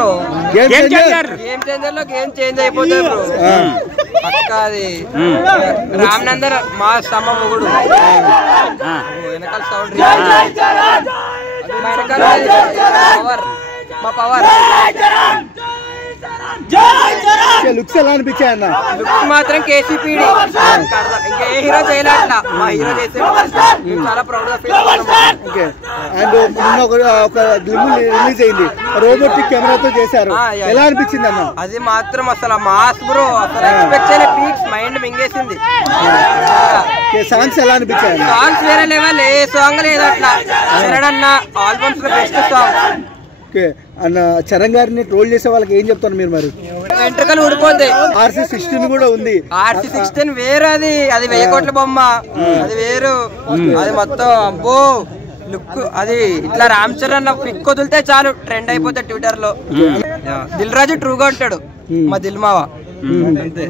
Bro. Game changer లో game change అయిపోతుంది bro. పక్కా అది రామ్ నందర్ మా సమ్మ మొగుడు వెనకాల సౌండ్ పవర్ మా పవర్ లుక్స్ ఎలా అనిపించాయి అన్న? లుక్స్ మాత్రం కేసీపీడి ఇంకా ఏ హీరో చేయలేట్లా మా హీరో చేసే చాలా ప్రౌడ్ గా ఫీల్ అవుతున్నాం. ఓకే. అండ్ నిన్న ఒక గ్లిమ్ రిలీజ్ అయింది, రోబోటిక్ కెమెరాతో చేశారు, ఎలా అనిపించింది అన్న? అది మాత్రం అసలు మాస్ బ్రో, అసలు ఎక్స్పెక్ట్ చేయలే, పీక్స్ మైండ్ మింగేసింది. సాంగ్స్ ఎలా అనిపించాయి? సాంగ్స్ వేరే లెవెల్, ఏ సాంగ్ లేదు అట్లా. శరణన్న ఆల్బమ్స్ లో బెస్ట్ సాంగ్. ఓకే అన్న, చరణ్ గారిని ట్రోల్ చేసే వాళ్ళకి ఏం చెప్తారు మీరు మరి? వెంట్రుకలు ఊడిపోద్ది. RC16 కూడా ఉంది. RC16 వేరు, అది 1000 కోట్ల బొమ్మ, అది వేరు. అది మొత్తం అబ్బో లుక్, అది ఇట్లా రామ్ చరణ్ పిక్ వదిలితే చాలు ట్రెండ్ అయిపోతే ట్విట్టర్ లో. దిల్ రాజు ట్రూగా ఉంటాడు మా దిల్ మావ అంతే.